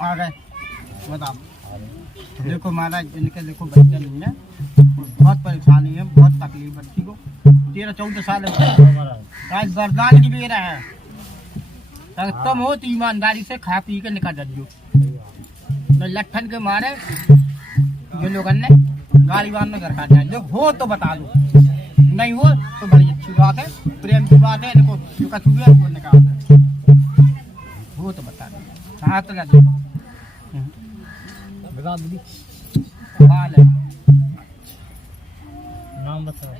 आ गए बताओ। देखो महाराज इनके देखो बच्चे नहीं है, बहुत परेशानी है, बहुत तकलीफ बच्ची को। 13-14 साल आज बरदान की बेरा है। तुम हो तो ईमानदारी से खा पी के निकल जाइयो। तो लट्ठन के मारे जो लोग ने गाड़ी वाहन में घर खा जाए, जो हो तो बता दो, नहीं हो तो बड़ी अच्छी बात है, प्रेम की बात है। इनको जो कचूए है वो निकाल दो, हो तो बता दो। हाँ तो देखो हाल है। नाम बताओ।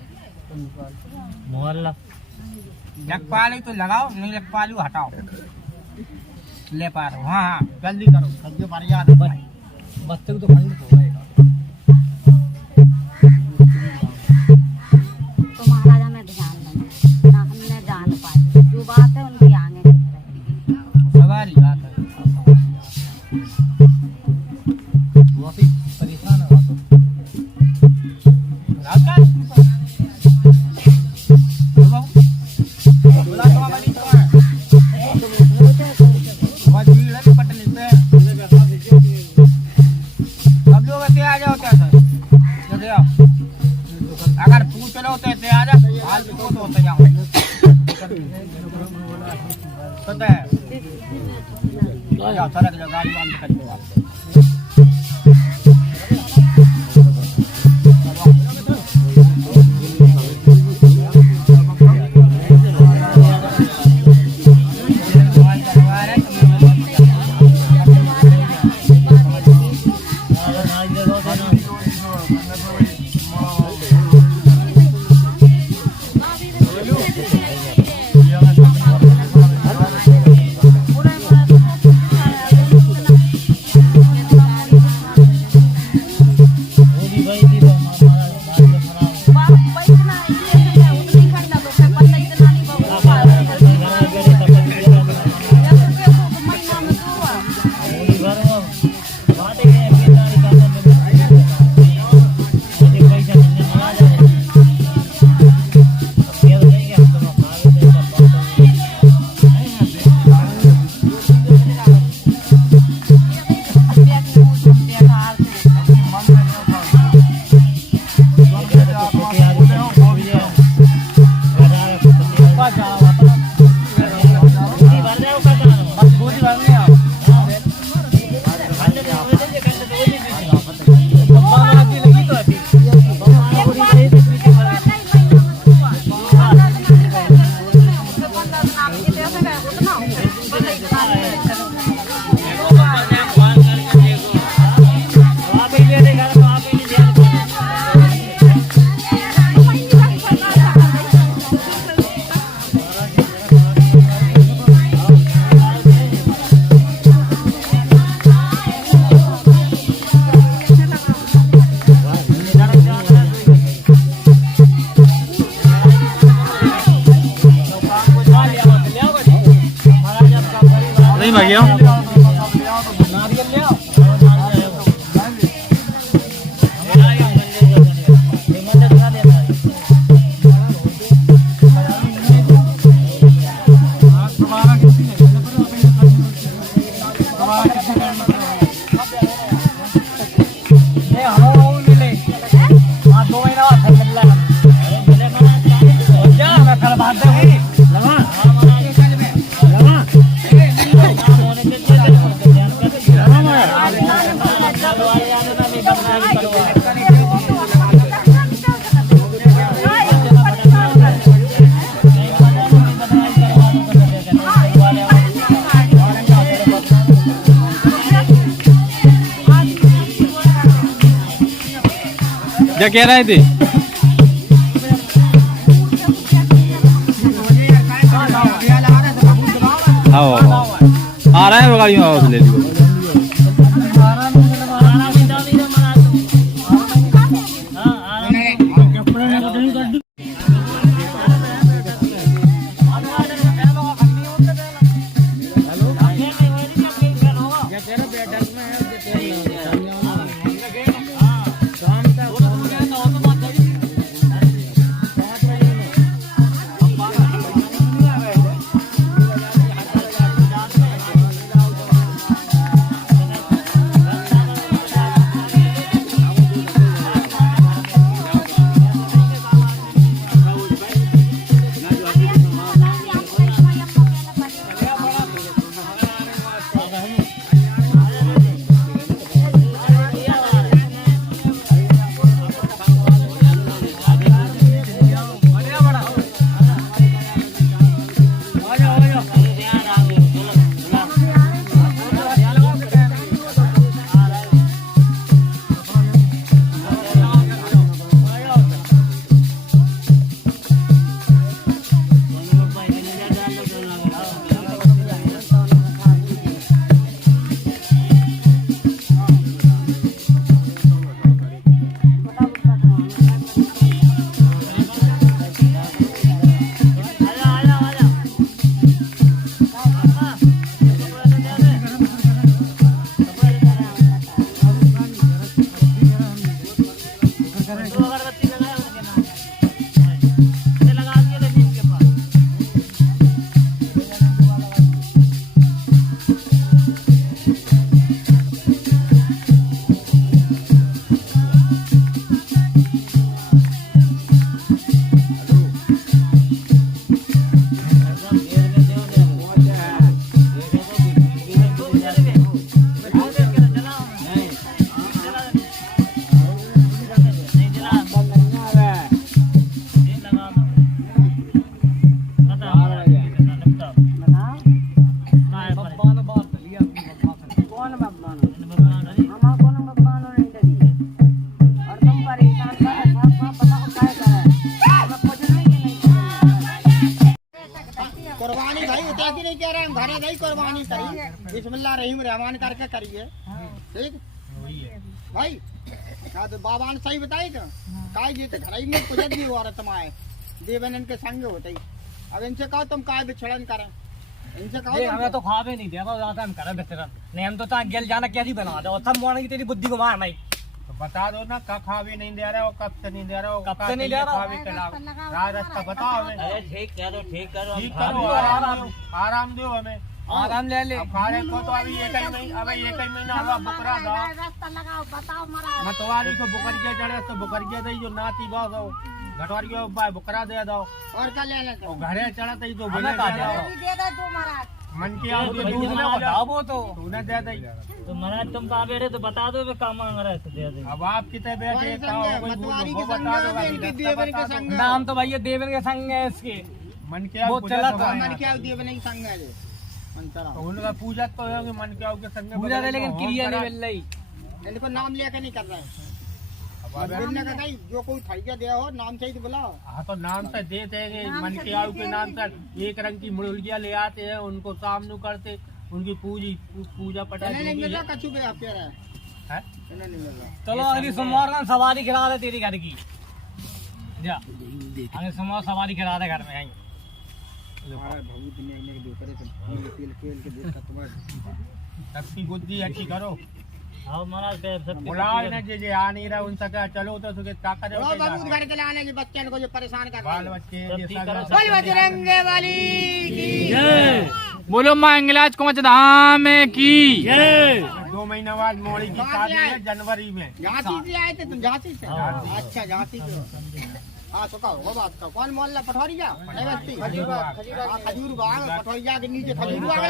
मोहल्ला लखपाली तो लगाओ, नहीं लखपाली हटाओ। ले पा रहे हो? हाँ हाँ जल्दी करो, सब्जी पर याद है। बच्चे को तो खंड हो गए। तो महाराजा ने ध्यान देना ना, हमने जान पाई जो बात है उनकी आगे सवारी बात है। वो भी परेशान है। अगर पूछ लो तो ऐसे आ जा, हाल तो होते जाओ। पता है सड़क जो गाड़ी बंद कर दो आप। गया क्या कह रहे थे? हाँ आ रहा है वो गाड़ी में ले लीजिए। कुर्बानी भाई उतना की नहीं कह रहे हम, घरे नहीं कुर्बानी सही बिस्मिल्लाह रहीम रहमान करके करिए, ठीक भाई। हाँ तो बाबा ने सही बताई तो काय जी तो घर में कुछ भी औरत माए देवन इनके संग होते ही। अब इनसे कहो तुम काय विछड़न करें, इनसे कहो हमें तो खावे नहीं देगा ज्यादा, हम करें बेहतर नहीं, हम तो गेल जाना कैसी बना दे और सब मोड़ने की तेरी बुद्धि को मार नहीं। तो बता दो ना कब खावे नहीं दे रहे हो, कब से नहीं दे रहे हो, कब से नहीं दे रहा खावे खिलाओ, रास्ता बताओ हमें। अरे ठीक करो ठीक करो, आराम दो हमें, आराम ले ले। अब खा रहे को तो अभी एक ही महीना, अभी एक ही महीना हुआ बुकरा दो रास्ता लगाओ बताओ मरा मतवारी को बुकरिया चढ़े तो बुकरिया दे जो नाती बस हो घटवारी को बुकरा दे दो और क्या ले लेते घरे चढ़ा तो जो बोले का दे भी दे दो तू महाराज मन की आओ तो दूध में बताओ वो तो तूने दे दे। तो महाराज तुम कहाँ बैठे तो बता दो काम मांग रहे तो दे दे। अब आप कितने बैठे मतवारी के संग देवन के संग नाम तो भैया देवन के संग है इसके, मन के वो चला था मन के आओ देवन के संग है तो उनका पूजा तो है मन के आओ के संग पूजा दे, लेकिन क्रिया नहीं मिल रही। इनको नाम लेकर नहीं कर रहे हैं, जो कोई खरीदा दिया हो नाम चाहिए तो बुलाओ। हाँ तो नाम से देते हैं, मन के आओ के नाम से एक रंग की मुर्गियाँ ले आते हैं, उनको सामने करते, उनकी पूजा पटा कछु भी आप है। चलो अगली सोमवार का सवारी खिला दे तेरी घर की, जा अगले सोमवार सवारी खिला दे घर में आई। सबकी बुद्धि अच्छी करो, हाँ महाराज बुलाओ इन्हें जे आ नहीं रहा उनसे क्या चलो तो तुझे क्या करे घर के लाने जो बच्चे को जो परेशान कर बाल बच्चे बजरंगे वाली की बोलो मंगलाज कुंच धाम की 2 महीना बाद मोड़ी की शादी है जनवरी में। झांसी से आए थे तुम? झांसी से? अच्छा झांसी से। हाँ तो कहो बात का कौन मोहल्ला पठौरिया खजूर बाग पठौरिया के नीचे खजूर बाग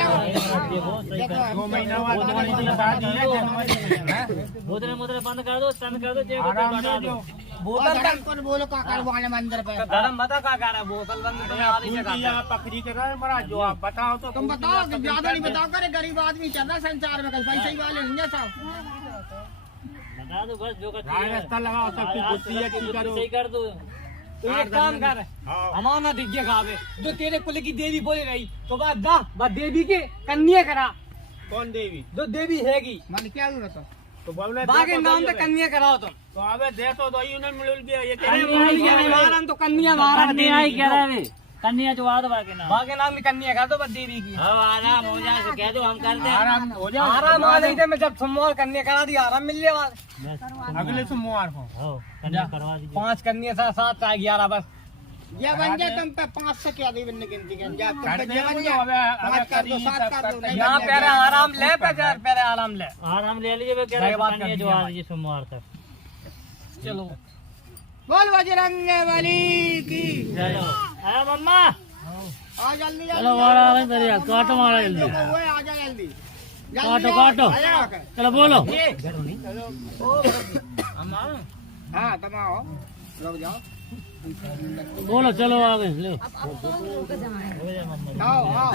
2 महीना बाद मोड़ी की शादी है जनवरी में। बोतल मोतल बंद कर दो, बंद कर दो, आराम से जो बोतल कौन बोलो का करवाने मंदिर पे धर्म बता का कर रहा है, बोतल बंद पकड़ी कर रहे बड़ा जो आप बताओ तो तुम बताओ कि ज्यादा नहीं बताओ करे गरीब आदमी चल रहा संसार में कल पैसे ही वाले नहीं है साहब बता दो बस जो रास्ता लगाओ सबकी बुद्धि अच्छी करो सही कर दो। तो एक काम कर हमारा ना दिज्ञा खावे जो तेरे कुल की देवी बोली रही तो बात देवी के कन्या करा। कौन देवी? जो देवी हैगी मन क्या हुआ बताओ तो बोले बाकी नाम तो कन्या कराओ तुम तो अबे दे तो दो उन्हें मिल गया ये अरे तो कन्या ही कह रहे कन्या जो आ दो बाकी नाम की कन्या कर दो बस देवी की। आराम हो जाए तो कह दो हम कर दे, आराम हो जाए आराम आ जाए मैं जब सोमवार कन्या करा दी आराम मिल जाए अगले सोमवार को 5 कन्या 7 11 बस ये बन जाए तुम पे 5 से क्या दी बनने गिनती कर जा तुम पे ये बन जाए 5 कर दो 7 कर दो यहाँ पहले आराम ले पहले आराम ले लीजिए जो आ रही सोमवार तक। चलो बोल बजरंग वाली की चलो अरे मम्मा आ जल्दी चलो मारा मेरे काटो मारा जल्दी आ जा जल्दी काटो चलो बोलो हाँ तुम आओ रुक जाओ बोलो चलो आ गए लो आओ आओ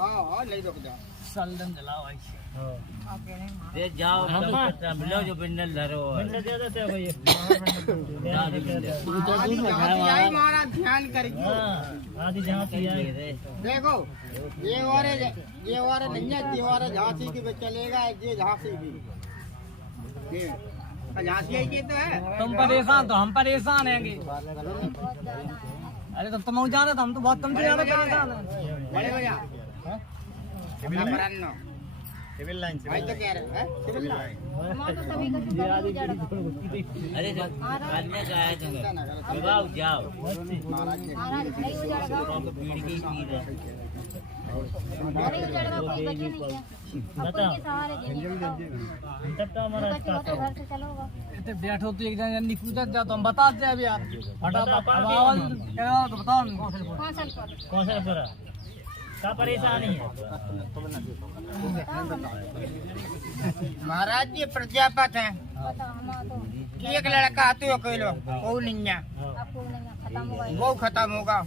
आओ आओ ले रुक जाओ सल्दन जलाओ दे जाओ मिलो जो बिंडल धरो बिंडल दे देते भैया यही हमारा ध्यान करिए आदि जहाँ से आई देखो ये और नहीं है ये और झांसी की भी चलेगा ये झांसी की झांसी ही की तो है। तुम परेशान तो हम परेशान हैंगे। अरे तुम जाना तो हम तो बहुत तुमसे ज्यादा परेशान हैं। बड़े भैया सिविल लाइन भाई तो कह रहे हैं सिविल लाइन अरे कन्या का है तुम्हें जाओ जाओ महाराज नहीं उजाड़ेगा भीड़ की पी रहे नहीं उजाड़ेगा कोई बच्चे नहीं है बता के सहारे जिंदगी तब तो हमारा बच्चे हो तो घर से चलोगा इतने बैठो तो एक जन पूछा जा तो हम बता दे अभी यार फटाफट आवाज क्या तो बताओ कौन सा पर क्या परेशानी है। महाराज जी प्रजापत है कि एक लड़का आते हो कोई लोग वो नहीं है वो खत्म होगा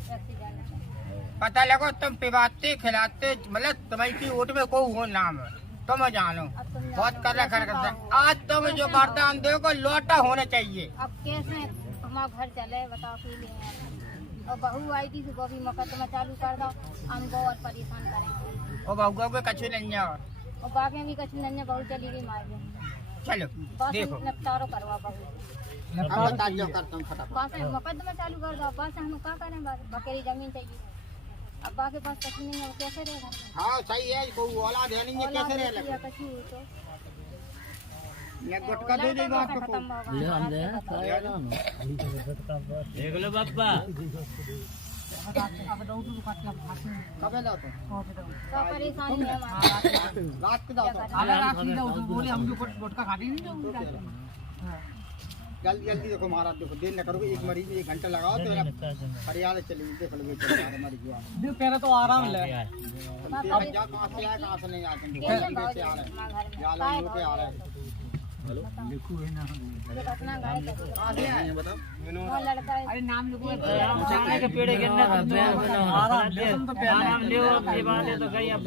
पता लगो तुम पिवाते खिलाते मतलब तुम्हारी ओट में को हो नाम तुम जानो बहुत कर करते आज तुम जो वरदान दो को लौटा होना चाहिए। अब कैसे हमारा घर चले बताओ के लिए और बहू आई थी वो भी मुकदमा चालू कर दो, हम बहुत परेशान करेंगे। और बहू को कछु नहीं है और बाकी भी कछु नहीं है, बहू चली गई मार गई। चलो बस देखो निपटारो करवा बहू, अब बता जो करता हूँ फटाफट। बस मुकदमा चालू कर दो, बस हम क्या करें, बस बकरी जमीन चाहिए। अब बाकी पास कछु नहीं है, वो कैसे रहेगा? हाँ सही है, कोई औलाद है नहीं है, कैसे रह लगे? कछु हो तो ये गुटका दे देगा आपको। खत्म होगा। ले हम दे देख लो बापा कब लाते तो परेशानी है हमारी। रात को जाते अगर आप सीधा उठ बोले हम जो गुटखा खाते नहीं जो जल्दी जल्दी देखो महाराज, देखो देर न करो, एक मरीज 1 घंटा लगाओ तो हरियाणा चली देखो लोग चल मर गया। जो पहले तो आराम ले अब जा कहाँ से आए कहाँ से नहीं आते, कैसे आ रहे हैं या लोग के आ रहे हैं। घटना घायल कहाँ से आए हैं बताओ? वो लड़का है। अरे नाम लिखो हम चलने के पेड़े गिरने का नाम लियो ये बात है तो कहीं अब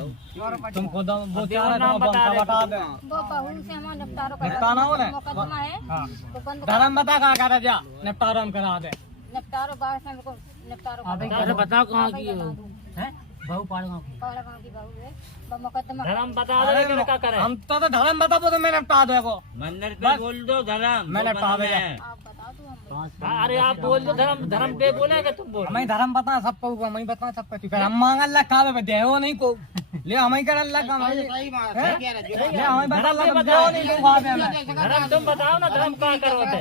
तुम खुद वो चाह रहे हो बता दे। वो बहू से हम निपटारो निपटाना हो ना? मुकदमा है हाँ तो बंद धर्म बता कहाँ करा जा निपटारो हम करा दे। निपटारो बाहर से हमको निपटारो अरे बताओ कहाँ की हो हैं बहु पाड़गांव की पौड़ा गाँव की बहू है, वो मुकदमा धर्म बता दो कि क्या करे हम तो धर्म बता तो मैं निपटा देगो। मंदिर पे बोल दो धर्म मैं निपटा दे। आप बता दो हम अरे आप बोल दो धर्म धर्म पे बोलेगा तुम बोल हमें धर्म बता सबको, हमें बता सबको। फिर हम मांग अल्लाह का पे देहो नहीं को ले हमें कर अल्लाह का सही महाराज, सही कह रहे हो। ले हमें बता अल्लाह देहो नहीं को बात है हमें। धर्म तुम बताओ ना धर्म क्या करवाते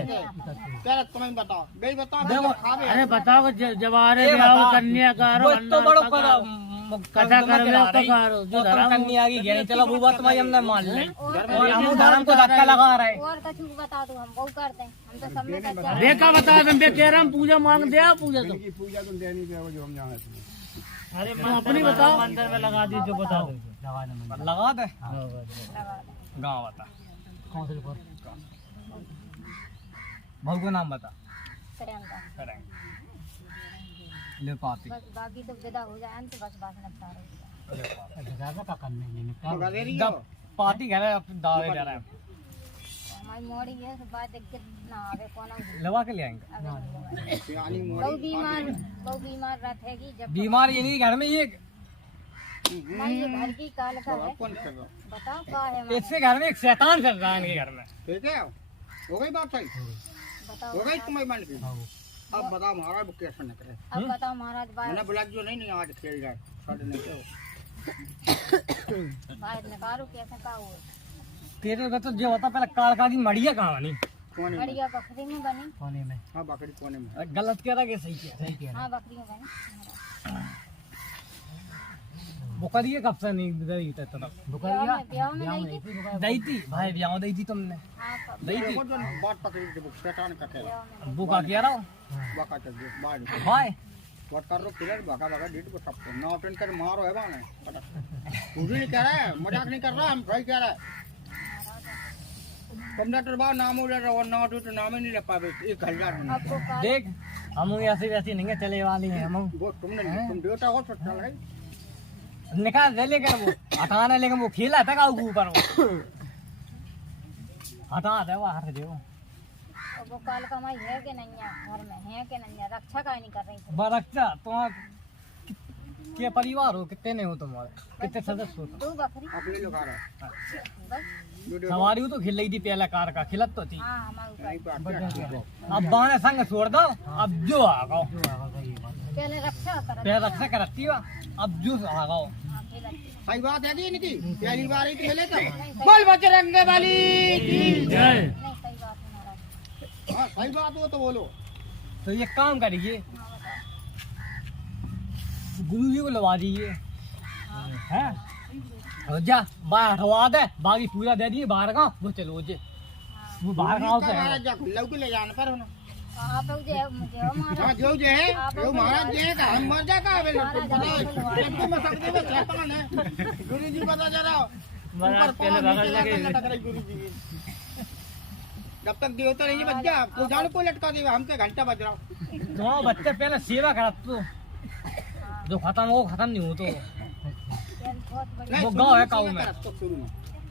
कह रहे तुम्हें बताओ, गई बताओ देखो, खावे। अरे बताओ जवारे कन्या वो तो बड़ो कथा कर जो धर्म कन्या की घेरे चलो वो बात भाई हमने मान ले और हम धर्म को धक्का लगा रहे हैं। और कछु बता दो, हम वो करते हैं, हम तो सब में सच्चा है। देखा बता मैं कह रहा हूँ पूजा मांग दे पूजा तो पूजा तो देनी है जो हम जाने थे। अरे अपनी बताओ मंदिर में लगा दी जो बताओ लगा दे लगा दो। गाँव बता कौन से भाऊ को नाम बता प्रियंका। करेंगे ले पाती बस बाकी तो विदा हो जाए तो बस बात निपटा रहे गलेरी जब पार्टी घर दावे जा रहा है हमारी मोड़ी है तो बात दिक्कत ना आवे कौन लगा के ले आएंगे। यानी बहु बीमार रहेगी जब बीमार ये नहीं घर में ये हमारी ये घर की काल का है। कौन कर रहा? बताओ क्या है हमारा? इससे घर में एक शैतान चल रहा है इनके घर में। ठीक है, हो गई बात सही, बताओ हो गई तुम्हें मन की। अब बताओ महाराज कैसे न करे, अब बताओ महाराज मैंने बुला जो नहीं आज खेल जाए साढ़े नहीं तो बाहर निकालो कैसे का हुआ। तेरे को तो जो होता पहले कालका की मड़िया कहाँ बनी कोने में। बढ़िया बकरी में बनी। कोने में। हाँ बकरी कोने में। गलत कह रहा कि सही कह रहा हाँ बकरी में बनी। बुकरिया कब से नहीं गई थी तरफ ब्याह में नहीं थी। दी थी भाई ब्याह दी थी तुमने हाँ कब दी थी वो जो बात पकड़ी थी वो शैतान का खेल ब्याह में वो का कह रहा हूँ बाका चल गया बाहर भाई बात कर रो फिर बाका बाका डीट को सब ना अटेंड कर मारो है बाने कुछ नहीं कह रहा है, मजाक नहीं कर रहा, हम सही कह रहा है। कंडक्टर बा नाम उड़ रहा और ना तो नाम ही नहीं ले पावे 1000 में। आपको का देख हम ऐसी वैसी नहीं है चले वाली है हम वो तुमने तुम देवता हो सकता है। निकाल दे लेकर वो हटाना लेकिन वो खेला था का ऊपर वो हटा दे वो हट दे वो काल कमाई है कि नहीं है, घर में है कि नहीं है, रक्षा का नहीं कर रही थी। बरक्षा तुम के परिवार हो कितने नहीं हो तुम्हारे कितने सदस्य हो 2 बकरी अपने लोग आ रहा है बस। वीडियो सवारी हो तो खिल रही थी पहले कार का खिलत तो थी हाँ हमारे ऊपर नहीं पाते। अब बाने संग छोड़ दो अब जो आ गओ पहले रक्षा कर पहले रक्षा करती हो अब जो आ गओ सही बात है जी इनकी, पहली बार ही तो मिले तो बोल बजरंग बली की जय। नहीं सही बात है महाराज। हाँ सही बात हो तो बोलो। तो ये काम करिए हाँ बताओ। गुरु जी को लगा दीजिए हैं और जा बाहर हटवा दे बाकी पूरा दे दिए बाहर का वो चलो जे वो बाहर गाँव से महाराज है जा खुल्ला को ले जाने पर होना। आप मुझे हाँ महाराज जो है जो महाराज जी का हम मर जा का में सकते में शैतान है। गुरु जी बता जरा ऊपर पहले गुरु जी जब तक देवता नहीं बच गया तो जान को लटका देगा हमसे घंटा बज रहा। तो बच्चे पहले सेवा करा तो जो खत्म हो खत्म नहीं हो तो बहुत बढ़िया। वो गाँव है गाँव में शुरू में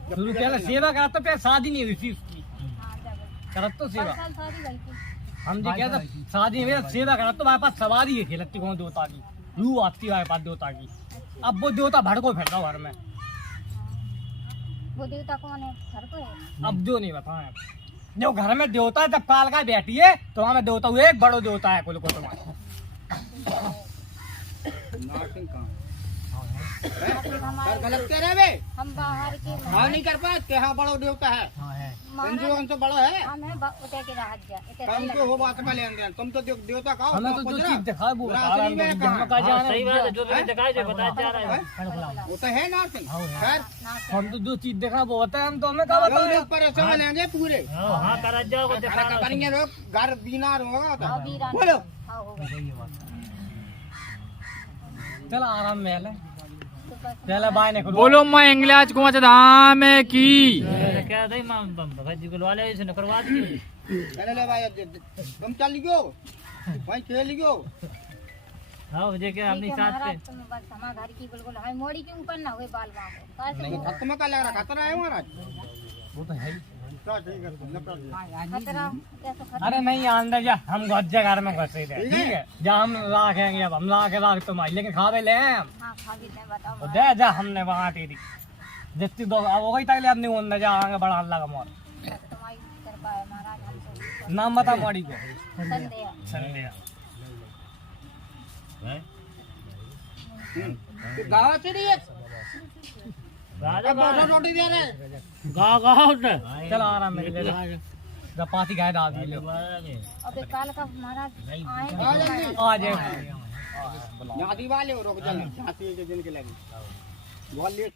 शुरू पहले सेवा करा तो पहले शादी नहीं हुई थी उसकी हाँ जब करत तो सेवा साल शादी गई थी। हम जी कहते शादी में सेवा करना तो हमारे पास सवारी है खेलती कौन देवता की रू आती हमारे पास देवता की। अब वो देवता भड़को फिर रहा घर में। वो देवता कौन है? घर को है? अब जो नहीं बताए जो घर में देवता है, जब काल का बैठी है तो हमें देवता हुए एक बड़ो देवता है कुल को तुम्हारा। सर गलत कह रहे बे, हम बाहर के हाँ नहीं कर पाए हाँ बड़ो देवता है संजू हमसे बड़ो है हम है उठे के राज्य कम तो हो बात का लेन देन, तुम तो देवता कहो हमें तो जो चीज दिखाए वो बता रहा है। सही बात है, जो तुम्हें दिखाई दे बताया जा रहा है। वो तो है ना खैर हम तो जो चीज देखा वो होता है, हम तो हमें क्या बताओ पर ऐसे मिलेंगे पूरे हाँ करा जाओ खड़ा करेंगे लोग घर बीनार होगा तो हाँ वीरान बोलो हाँ होगा चल आराम में ले तो बस पहले बाय ने बोलो मैं इंग्लिश को धाम की क्या थे भगत जी को वाले ऐसे न करवा दिए। चले ले भाई तुम चल लियो वहीं खेल लियो हाँ मुझे क्या अपनी ठीक है साथ पे महाराज, तुम बस हमारे घर की बिल्कुल हमारी मोड़ी के ऊपर ना हुए बाल बाल कैसे खत्म का लग रहा खतरा है महाराज। वो तो है। चल ठीक है खतरा कैसे खतरा? अरे नहीं अंदर जा, हम गज्जे घर में घुसे थे ठीक है, जा हम लाखेंगे अब हम लाके लाख तुम्हारी लेकिन खावे ले हम हाँ खा भी लें बताओ तो दे जा हमने वहाँ तेरी जितनी दो अब हो गई तक अपनी उन जा आगे बढ़ा लगा मोर तुम्हारी कृपा है महाराज हमसे नाम बता बॉडी को संदेह संध्या गाँव से नहीं है राजा बहुत रोटी दे रहे गाँव गाँव चल आराम में ले ले जब पाती गाय डाल दी लो अब एक काल का महाराज आ जल्दी आ जाए यहाँ वाले रुक जाए झांसी के दिन के लगे बहुत लेट